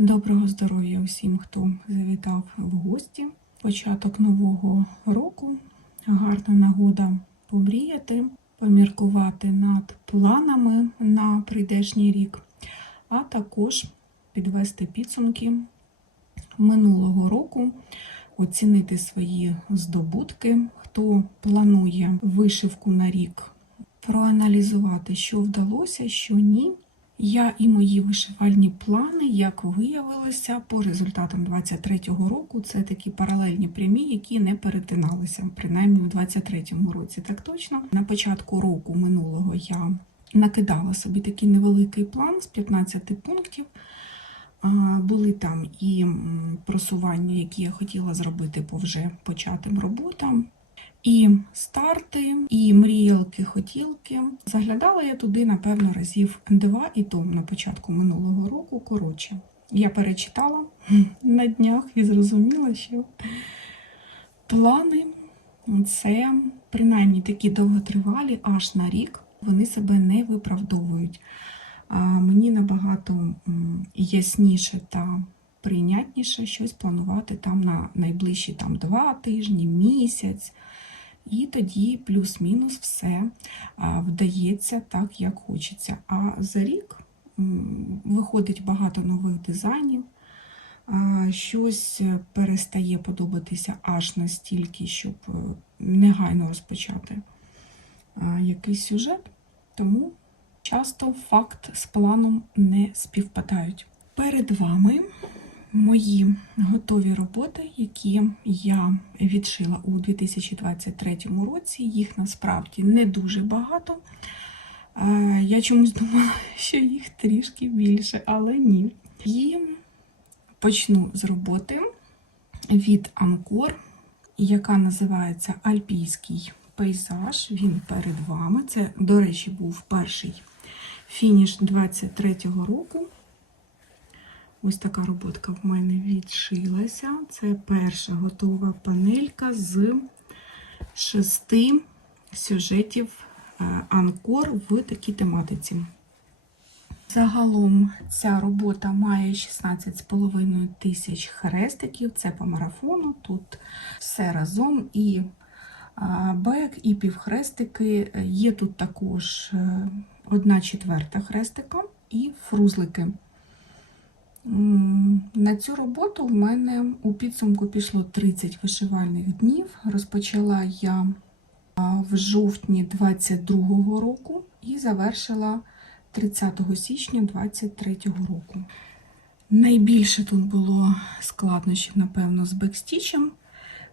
Доброго здоров'я усім, хто завітав в гості. Початок нового року. Гарна нагода помріяти, поміркувати над планами на прийдешній рік, а також підвести підсумки минулого року, оцінити свої здобутки, хто планує вишивку на рік, проаналізувати, що вдалося, що ні. Я і мої вишивальні плани, як виявилося, по результатам 23-го року, це такі паралельні прямі, які не перетиналися, принаймні в 23-му році. Так точно. На початку року минулого я накидала собі такий невеликий план з 15 пунктів. Були там і просування, які я хотіла зробити по вже початим роботам. І старти, і мріялки, хотілки. Заглядала я туди, напевно, разів два і то на початку минулого року. Коротше, я перечитала на днях і зрозуміла, що плани це принаймні такі довготривалі, аж на рік, вони себе не виправдовують. Мені набагато ясніше та прийнятніше щось планувати там на найближчі там, два тижні, місяць. І тоді плюс-мінус все вдається так, як хочеться. А за рік виходить багато нових дизайнів, щось перестає подобатися аж настільки, щоб е, негайно розпочати якийсь сюжет. Тому часто факт з планом не співпадають. Перед вами мої готові роботи, які я відшила у 2023 році. Їх насправді не дуже багато. Е, Я чомусь думала, що їх трішки більше, але ні. І почну з роботи від Анкор, яка називається Альпійський пейзаж. Він перед вами. Це, до речі, був перший фініш 23-го року. Ось така роботка в мене відшилася. Це перша готова панелька з шести сюжетів е, Анкор в такій тематиці. Загалом ця робота має 16,5 тисяч хрестиків. Це по марафону. Тут все разом і а, бек, і півхрестики. Є тут також е, одна четверта хрестика і фрузлики. На цю роботу в мене у підсумку пішло 30 вишивальних днів. Розпочала я в жовтні 22-го року і завершила 30 січня 23-го року. Найбільше тут було складнощів, напевно, з бекстічем.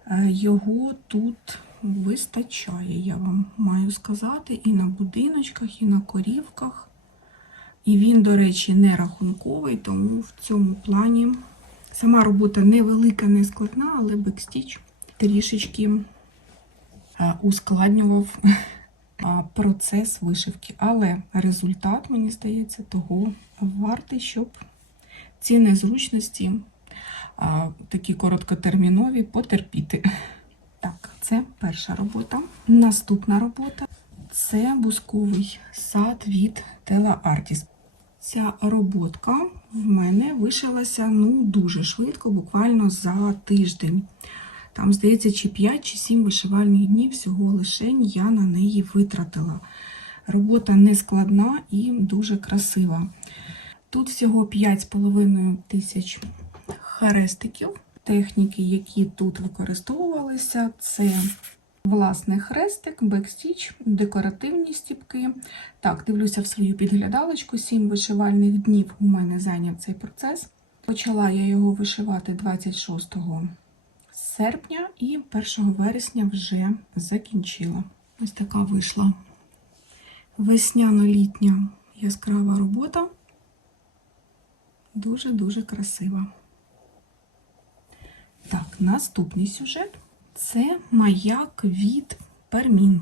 Е, Його тут вистачає, я вам маю сказати, і на будиночках, і на корівках. І він, до речі, не рахунковий, тому в цьому плані сама робота невелика, не складна, але бекстіч трішечки е, ускладнював процес вишивки. Але результат, мені здається, того вартий, щоб ці незручності, такі короткотермінові, потерпіти. Так, це перша робота. Наступна робота це бусковий сад від Tela Artis. Ця роботка в мене вишилася ну, дуже швидко, буквально за тиждень. Там, здається, чи 5, чи 7 вишивальних днів всього лишень я на неї витратила. Робота не складна і дуже красива. Тут всього 5,5 тисяч хрестиків. Техніки, які тут використовувалися, це власне хрестик, бекстіч, декоративні стіпки. Так, дивлюся в свою підглядалочку. 7 вишивальних днів у мене зайняв цей процес. Почала я його вишивати 26 серпня і 1 вересня вже закінчила. Ось така вийшла весняно-літня яскрава робота. Дуже-дуже красива. Так, наступний сюжет це маяк від Пермін.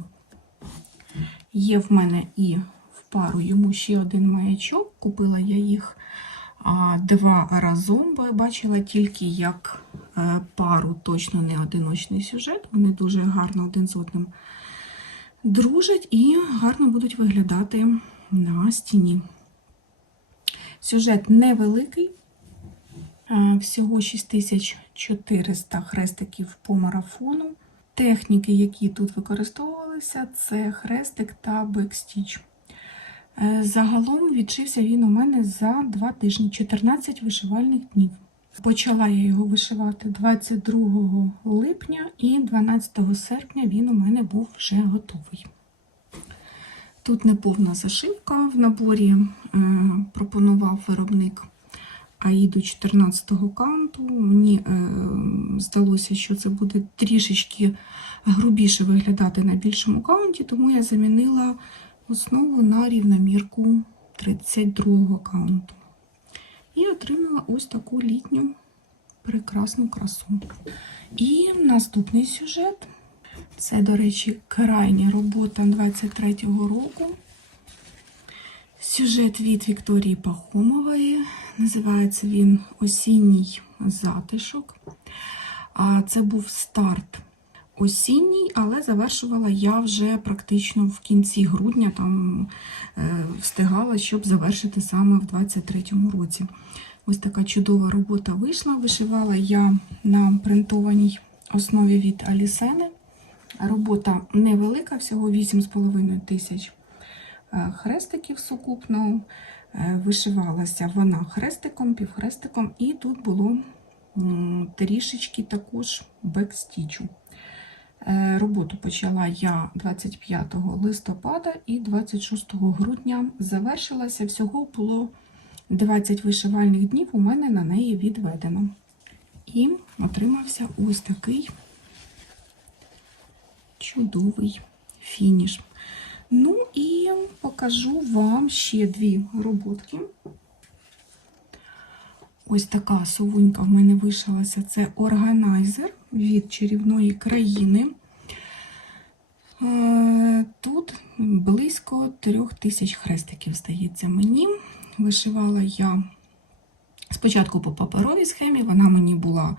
Є в мене і в пару йому ще один маячок. Купила я їх два разом, бо я бачила тільки як е, пару, точно не одиночний сюжет. Вони дуже гарно один з одним дружать і гарно будуть виглядати на стіні. Сюжет невеликий, Всього 6400 хрестиків по марафону. Техніки, які тут використовувалися, це хрестик та бекстіч. Е, Загалом відшився він у мене за 2 тижні, 14 вишивальних днів. Почала я його вишивати 22 липня і 12 серпня він у мене був вже готовий. Тут неповна зашивка в наборі е, пропонував виробник Аїду 14-го канту. Мені е, здалося, що це буде трішечки грубіше виглядати на більшому каунті, тому я замінила основу на рівномірку 32-го каунту. І отримала ось таку літню прекрасну красу. І наступний сюжет. Це, до речі, крайня робота 23-го року. Сюжет від Вікторії Пахомової. Називається він Осінній затишок. Це був старт осінній, але завершувала я вже практично в кінці грудня, там е, встигала, щоб завершити саме в 23-му році. Ось така чудова робота вийшла. Вишивала я на принтованій основі від Алісени. Робота невелика, всього 8,5 тисяч хрестиків сукупно. Е, Вишивалася вона хрестиком, півхрестиком, і тут було трішечки також бекстічу. Е, Роботу почала я 25 листопада і 26 грудня завершилася. Всього було 20 вишивальних днів у мене на неї відведено. І отримався ось такий чудовий фініш. Ну і покажу вам ще дві роботки. Ось така совунька в мене вишилася. Це органайзер від чарівної країни. Е, Тут близько трьох тисяч хрестиків, здається, мені. Вишивала я спочатку по паперовій схемі, вона мені була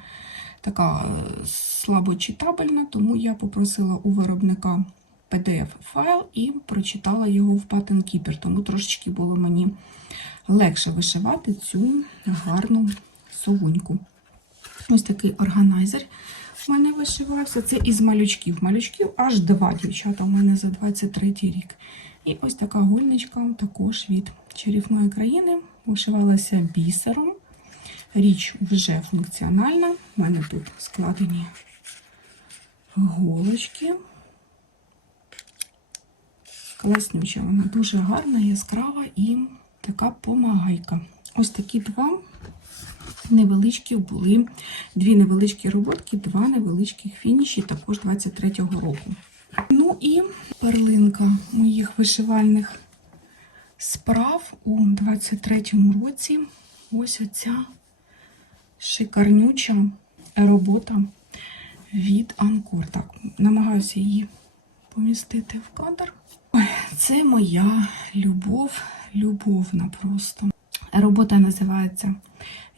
така е, слабо читабельна, тому я попросила у виробника PDF-файл і прочитала його в Pattern Keeper, тому трошечки було мені легше вишивати цю гарну совуньку. Ось такий органайзер в мене вишивався. Це із малючків. Малючків аж два дівчата у мене за 23 рік. І ось така гульничка також від чарівної країни. Вишивалася бісером. Річ вже функціональна. У мене тут складені голочки. Класнюча, вона дуже гарна, яскрава і така помагайка. Ось такі два невеличкі були, дві невеличкі роботки, два невеличких фініші, також 23-го року. Ну і перлинка моїх вишивальних справ у 23-му році. Ось оця шикарнюча робота від Анкор. Так, намагаюся її помістити в кадр. Це моя любов, любовна просто. Робота називається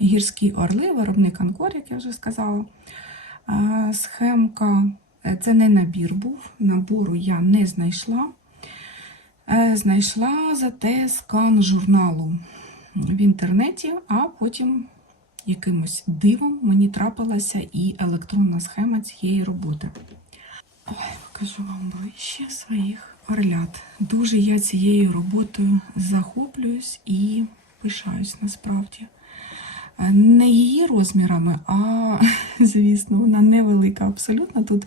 Гірські орли, виробник Анкор, як я вже сказала. Схемка е, це не набір був, набору я не знайшла. Е, Знайшла зате скан журналу в інтернеті, а потім якимось дивом мені трапилася і електронна схема цієї роботи. Покажу вам ближче своїх орлят. Дуже я цією роботою захоплююсь і пишаюсь насправді. Е, Не її розмірами, а, звісно, вона невелика абсолютно. Тут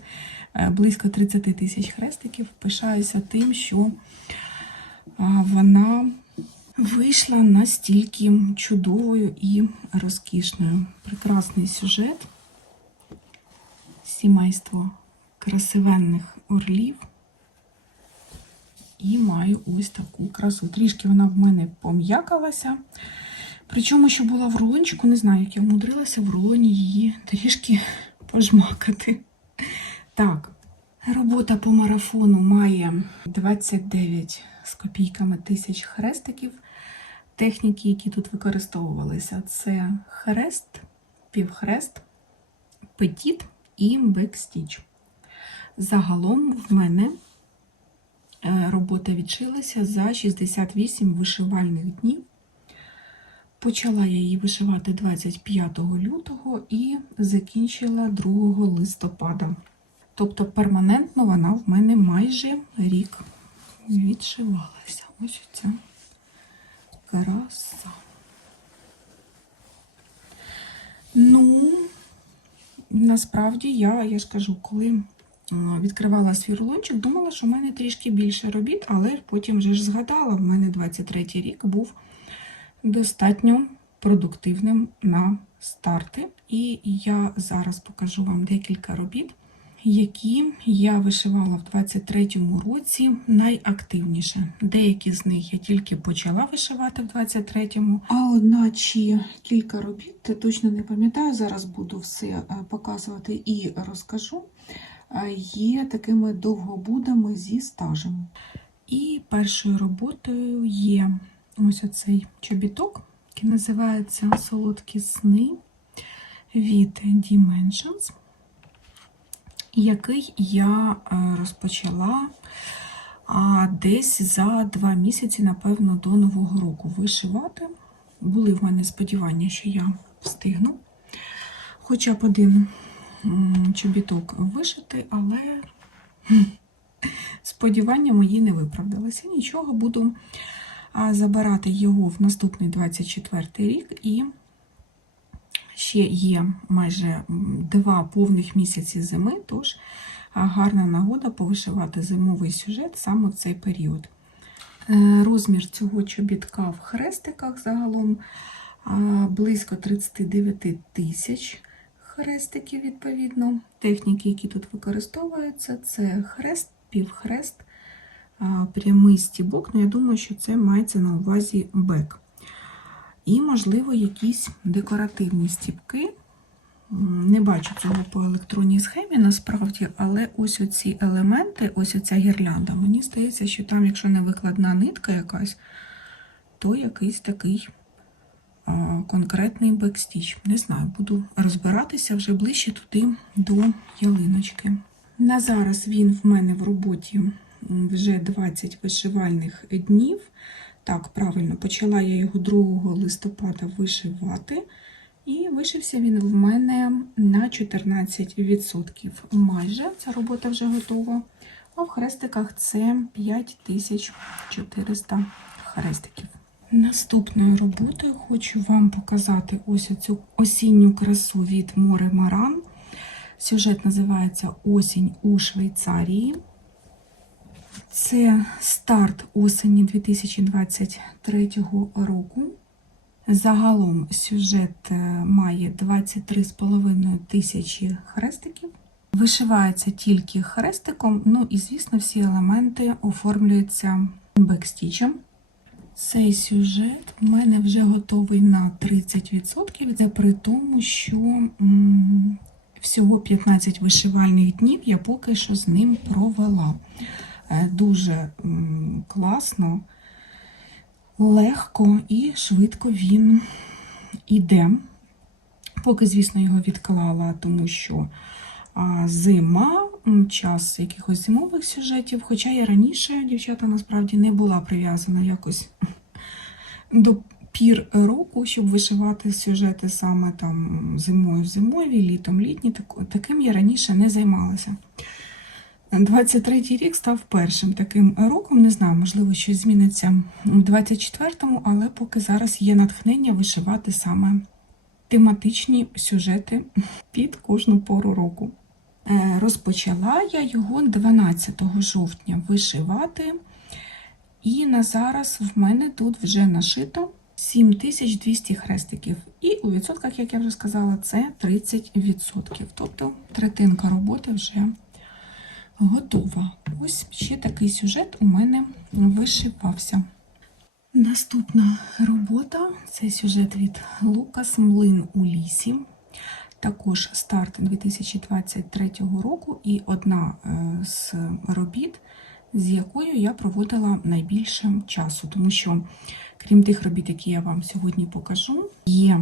е, близько 30 тисяч хрестиків. Пишаюся тим, що вона вийшла настільки чудовою і розкішною. Прекрасний сюжет, сімейство красивенних орлів. І маю ось таку красу. Трішки вона в мене пом'якалася. Причому, що була в рулончику, не знаю, як я вмудрилася в рулоні її трішки пожмакати. Так, робота по марафону має 29 з копійками тисяч хрестиків. Техніки, які тут використовувалися, це хрест, півхрест, петіт і бекстіч. Загалом в мене е, робота відшилася за 68 вишивальних днів. Почала я її вишивати 25 лютого і закінчила 2 листопада. Тобто перманентно вона в мене майже рік відшивалася. Ось ця краса. Ну, насправді я, я ж кажу, коли відкривала свій рулончик, думала, що в мене трішки більше робіт, але потім вже ж згадала, в мене 23 рік був достатньо продуктивним на старти. І я зараз покажу вам декілька робіт, які я вишивала в 23-му році найактивніше. Деякі з них я тільки почала вишивати в 23-му, А одна чи кілька робіт, точно не пам'ятаю, зараз буду все е, показувати і розкажу. Є такими довгобудами зі стажем. І першою роботою є ось оцей чобіток, який називається Солодкі сни від Dimensions, який я е, розпочала десь за два місяці, напевно, до Нового року вишивати. Були в мене сподівання, що я встигну хоча б один чобіток вишити, але сподівання мої не виправдалися. Нічого, буду забирати його в наступний 24 рік, і ще є майже два повних місяці зими, тож гарна нагода повишивати зимовий сюжет саме в цей період. Е, Розмір цього чобітка в хрестиках загалом близько 39 тисяч хрестиків, відповідно. Техніки, які тут використовуються, це хрест, півхрест, прямий стібок. Ну, я думаю, що це мається на увазі бек. І, можливо, якісь декоративні стібки. Не бачу цього по електронній схемі насправді, але ось оці елементи, ось оця гірлянда, мені здається, що там, якщо не викладна нитка якась, то якийсь такий конкретний бекстіч. Не знаю, буду розбиратися вже ближче туди до ялиночки. На зараз він в мене в роботі вже 20 вишивальних днів. Так, правильно, почала я його 2 листопада вишивати. І вишився він в мене на 14%. Майже ця робота вже готова. А в хрестиках це 5400 хрестиків. Наступною роботою хочу вам показати ось цю осінню красу від Море Маран. Сюжет називається Осінь у Швейцарії. Це старт осені 2023 року. Загалом сюжет е, має 23,5 тисячі хрестиків. Вишивається тільки хрестиком, ну і, звісно, всі елементи оформлюються бекстічем. Цей сюжет у мене вже готовий на 30%. Це при тому, що всього 15 вишивальних днів я поки що з ним провела. Е, Дуже класно, легко і швидко він іде. Поки, звісно, його відклала, тому що зима, час якихось зимових сюжетів. Хоча я раніше, дівчата, насправді не була прив'язана якось до пір року, щоб вишивати сюжети саме там зимою зимові, літом літні. Таким я раніше не займалася. 23-й рік став першим таким роком. Не знаю, можливо, щось зміниться у 24-му, але поки зараз є натхнення вишивати саме тематичні сюжети під кожну пору року. Е, Розпочала я його 12 жовтня вишивати, і на зараз в мене тут вже нашито 7200 хрестиків. І у відсотках, як я вже сказала, це 30%. Тобто третинка роботи вже готова. Ось ще такий сюжет у мене вишивався. Наступна робота це сюжет від Лукас Млин у лісі. Також старт 2023 року і одна е, з робіт, з якою я проводила найбільше часу, тому що, крім тих робіт, які я вам сьогодні покажу, є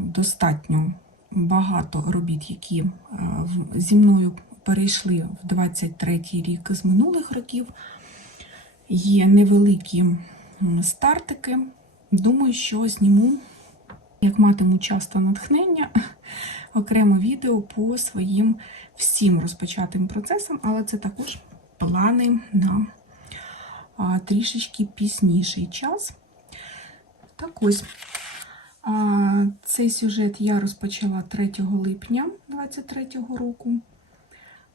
достатньо багато робіт, які е, зі мною перейшли в 23 рік з минулих років. Є невеликі стартики, думаю, що зніму, як матиму часто натхнення, окремо відео по своїм всім розпочатим процесам, але це також плани на трішечки пізніший час. Так ось. Цей сюжет я розпочала 3 липня 2023 року.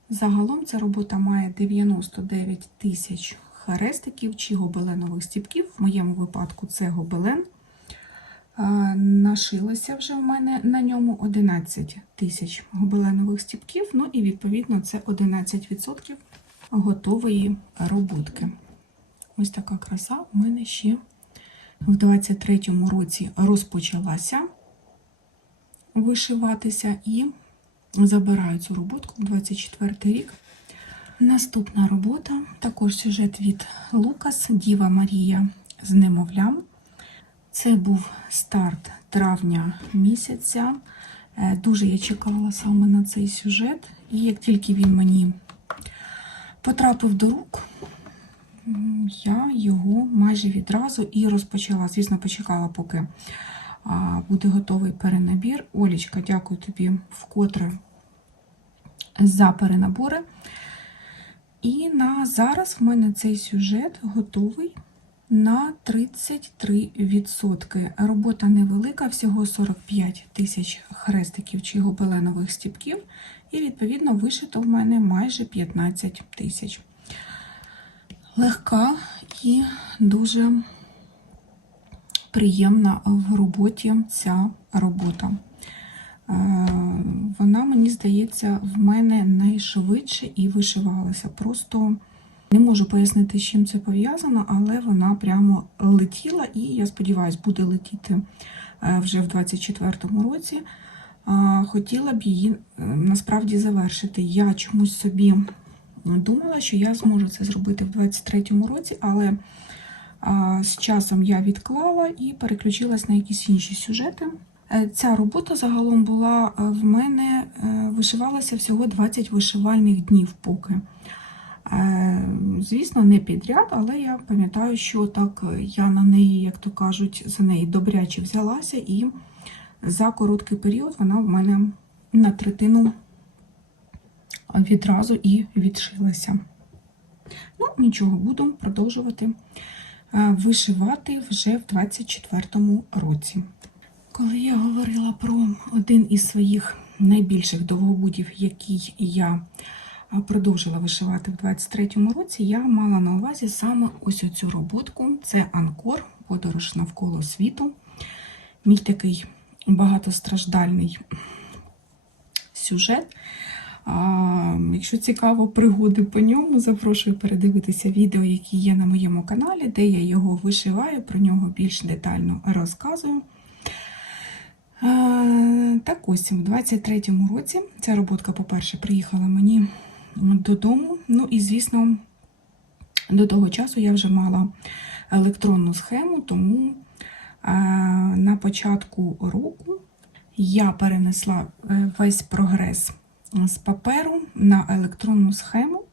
Загалом ця робота має 99 тисяч хрестиків чи гобеленових стіпків. В моєму випадку це гобелен. Нашилося вже в мене на ньому 11 тисяч гобеленових стіпків. Ну і відповідно це 11% готової роботки. Ось така краса у мене ще в 23-му році розпочалася вишиватися і забираю цю роботку в 24 рік. Наступна робота також сюжет від Лукас Діва Марія з немовлям. Це був старт травня місяця. Е, Дуже я чекала саме на цей сюжет, і як тільки він мені потрапив до рук, я його майже відразу і розпочала. Звісно, почекала, поки буде готовий перенабір. Олічка, дякую тобі вкотре за перенабори. І на зараз в мене цей сюжет готовий на 33%. Робота невелика, всього 45 тисяч хрестиків чи гобеленових стіпків, і відповідно вишито в мене майже 15 тисяч. Легка і дуже приємна в роботі ця робота. Е, Вона, мені здається, в мене найшвидше і вишивалася. Просто не можу пояснити, з чим це пов'язано, але вона прямо летіла, і я сподіваюся, буде летіти е, вже в 24-му році. Хотіла б її е, насправді завершити. Я чомусь собі думала, що я зможу це зробити в 23-му році, але з часом я відклала і переключилась на якісь інші сюжети. Е, Ця робота загалом була е, в мене, е, вишивалася всього 20 вишивальних днів поки. Е, Звісно, не підряд, але я пам'ятаю, що так е, я на неї, як то кажуть, за неї добряче взялася, і за короткий період вона в мене на третину відразу і відшилася. Ну, нічого, буду продовжувати е, вишивати вже в 24-му році. Коли я говорила про один із своїх найбільших довгобудів, який я продовжила вишивати в 23-му році, я мала на увазі саме ось оцю роботку. Це Анкор, подорож навколо світу. Мій такий багатостраждальний сюжет. А, якщо цікаво пригоди по ньому, запрошую передивитися відео, які є на моєму каналі, де я його вишиваю, про нього більш детально розказую. А, так ось, у 23-му році ця роботка, по-перше, приїхала мені додому. Ну і, звісно, до того часу я вже мала електронну схему, тому а, на початку року я перенесла е, весь прогрес з паперу на електронну схему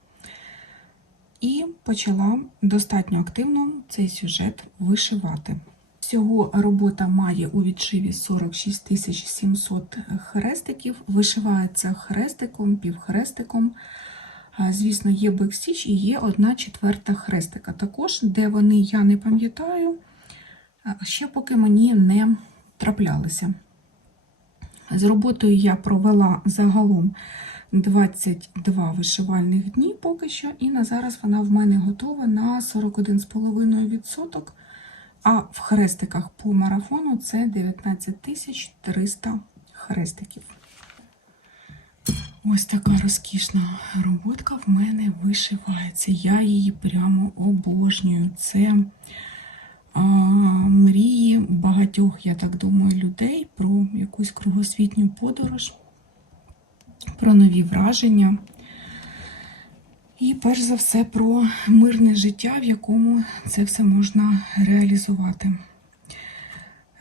і почала достатньо активно цей сюжет вишивати. Всього робота має у відшиві 46 700 хрестиків. Вишивається хрестиком, півхрестиком. Звісно, є бекстіч і є одна четверта хрестика. Також, де вони, я не пам'ятаю, ще поки мені не траплялися. З роботою я провела загалом 22 вишивальних дні поки що, і на зараз вона в мене готова на 41,5%. А в хрестиках по марафону це 19 300 хрестиків. Ось така розкішна роботка в мене вишивається. Я її прямо обожнюю. Це а, мрії багатьох, я так думаю, людей про якусь кругосвітню подорож, про нові враження. І перш за все про мирне життя, в якому це все можна реалізувати.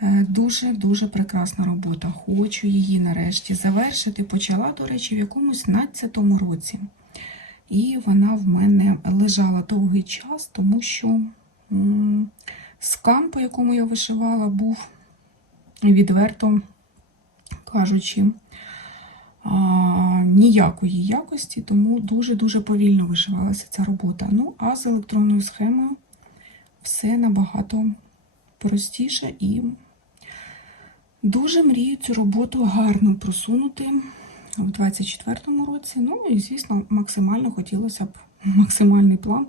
Дуже-дуже прекрасна робота. Хочу її нарешті завершити. Почала, до речі, в якомусь 12-му році. І вона в мене лежала довгий час, тому що скан, по якому я вишивала, був відверто кажучи, а, ніякої якості, тому дуже-дуже повільно вишивалася ця робота. Ну, а з електронною схемою все набагато простіше і дуже мрію цю роботу гарно просунути в 24-му році. Ну і, звісно, максимально хотілося б максимальний план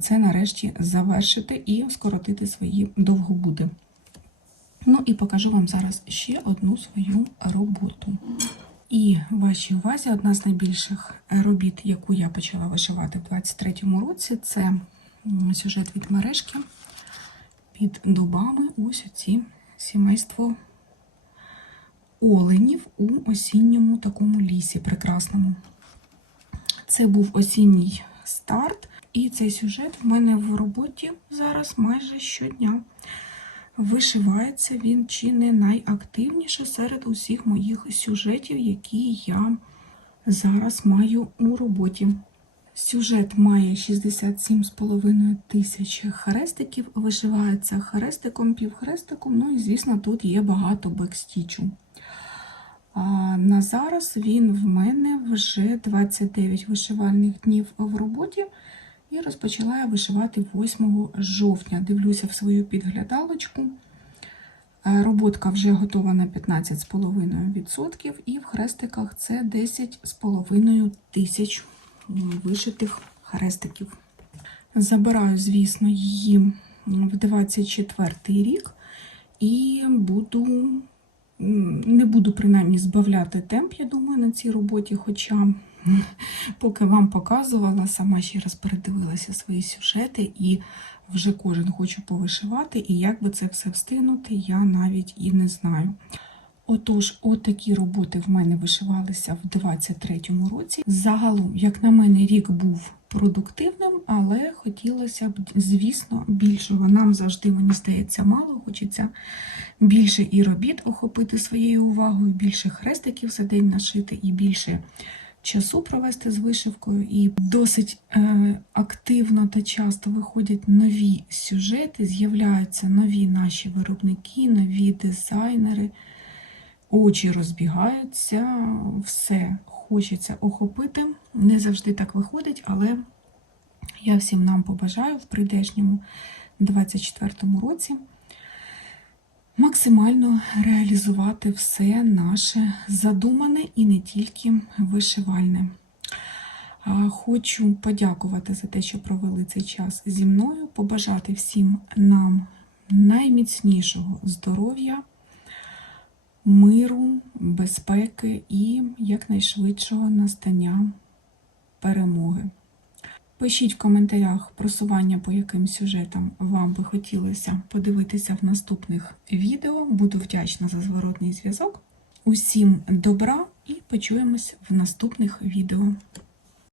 це нарешті завершити і скоротити свої довгобуди. Ну і покажу вам зараз ще одну свою роботу. І вашій увазі одна з найбільших робіт, яку я почала вишивати в 23-му році, це сюжет від мережки під дубами. Ось оці сімейство оленів у осінньому такому лісі прекрасному. Це був осінній старт, і цей сюжет в мене в роботі зараз майже щодня. Вишивається він чи не найактивніше серед усіх моїх сюжетів, які я зараз маю у роботі. Сюжет має 67,5 тисяч хрестиків, вишивається хрестиком, півхрестиком, ну і, звісно, тут є багато бекстічу. На зараз він в мене вже 29 вишивальних днів в роботі і розпочала я вишивати 8 жовтня. Дивлюся в свою підглядалочку. Е, Роботка вже готова на 15,5% і в хрестиках це 10,5 тисяч вишитих хрестиків. Забираю, звісно, її в 24 рік і буду не буду принаймні збавляти темп, я думаю, на цій роботі, хоча поки вам показувала, сама ще раз передивилася свої сюжети і вже кожен хочу повишивати, і як би це все встигнути, я навіть і не знаю. Отож, отакі роботи в мене вишивалися в 23-му році. Загалом, як на мене, рік був продуктивним, але хотілося б, звісно, більшого. Нам завжди, мені здається, мало. Хочеться більше і робіт охопити своєю увагою, більше хрестиків за день нашити і більше часу провести з вишивкою. І досить е, активно та часто виходять нові сюжети, з'являються нові наші виробники, нові дизайнери. Очі розбігаються, все хочеться охопити. Не завжди так виходить, але я всім нам побажаю в прийдешньому 24-му році максимально реалізувати все наше задумане і не тільки вишивальне. Хочу подякувати за те, що провели цей час зі мною, побажати всім нам найміцнішого здоров'я, миру, безпеки і якнайшвидшого настання перемоги. Пишіть в коментарях просування по яким сюжетам вам би хотілося подивитися в наступних відео. Буду вдячна за зворотний зв'язок. Усім добра і почуємось в наступних відео.